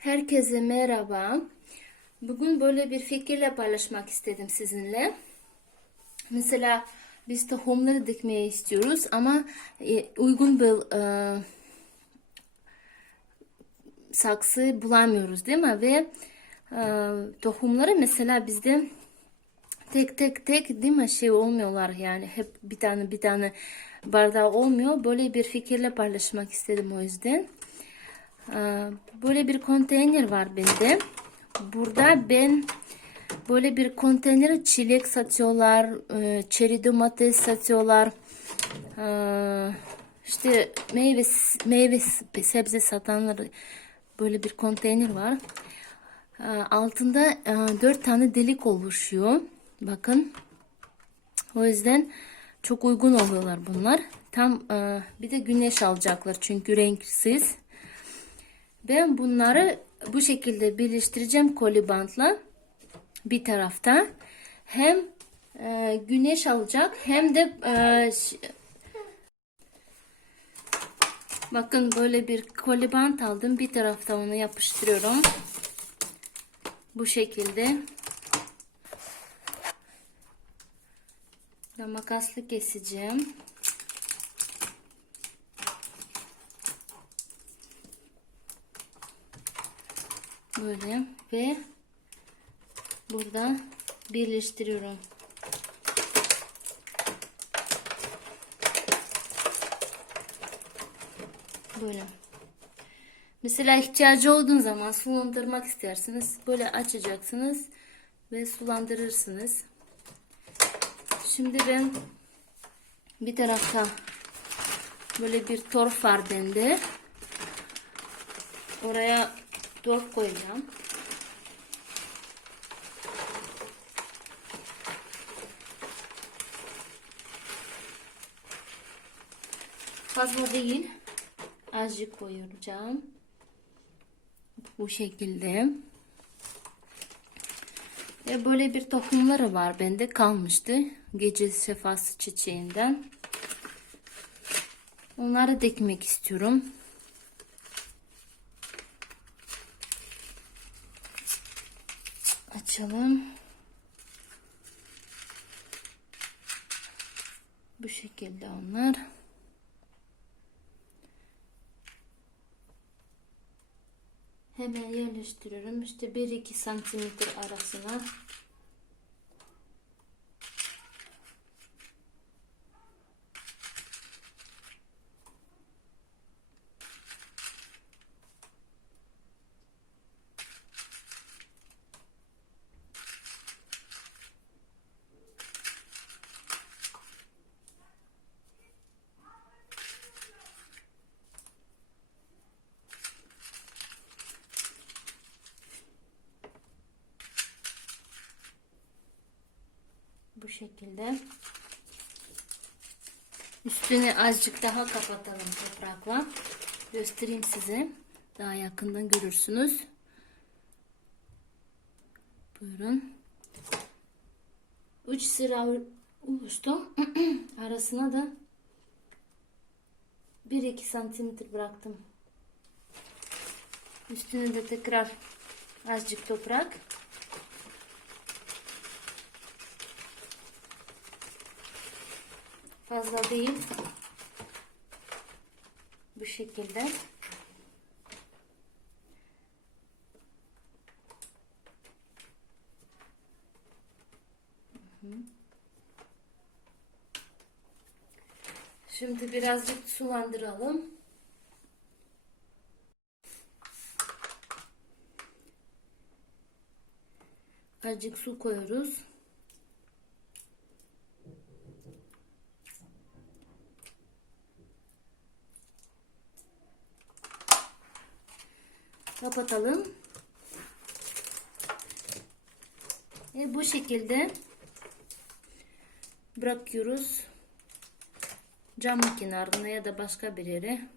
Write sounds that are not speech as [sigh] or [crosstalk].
Herkese merhaba. Bugün böyle bir fikirle paylaşmak istedim sizinle. Mesela biz tohumları dikmeyi istiyoruz ama e, uygun bir e, saksı bulamıyoruz değil mi? Ve e, tohumları mesela bizde tek tek tek değil mi şey olmuyorlar yani hep bir tane bir tane bardağı olmuyor. Böyle bir fikirle paylaşmak istedim o yüzden. Ee, Böyle bir konteyner var bende. Burada ben böyle bir konteyner çilek satıyorlar, e, çeri domates satıyorlar. Ee, İşte meyve meyve sebze satanlar böyle bir konteyner var. Ee, Altında e, dört tane delik oluşuyor. Bakın. O yüzden çok uygun oluyorlar bunlar. Tam e, bir de güneş alacaklar çünkü renksiz. Ben bunları bu şekilde birleştireceğim koli bantla bir tarafta. Hem e, güneş alacak hem de e, bakın böyle bir koli bant aldım. Bir tarafta onu yapıştırıyorum. Bu şekilde. Ve makasla keseceğim. Böyle ve burada birleştiriyorum. Böyle. Mesela ihtiyacı olduğun zaman sulandırmak istersiniz. Böyle açacaksınız ve sulandırırsınız. Şimdi ben bir tarafta böyle bir torf var bende. Oraya torf koyacağım. Fazla değil. Azıcık koyacağım. Bu şekilde. Ve böyle bir tohumları var bende kalmıştı. Gece sefası çiçeğinden. Onları dikmek istiyorum. Açalım. Bu şekilde onlar. Hemen yerleştiriyorum. İşte 1-2 santimetre arasına. Bu şekilde. Üstünü azıcık daha kapatalım toprakla. Göstereyim size. Daha yakından görürsünüz. Buyurun. 3 sıra oluştu. [clears throat] Arasına da 1-2 santimetre bıraktım. Üstüne de tekrar azıcık toprak. Fazla değil. Bu şekilde. Şimdi birazcık sulandıralım. Azıcık su koyuyoruz. Kapatalım. Ve bu şekilde bırakıyoruz cam kenarına ya da başka bir yere.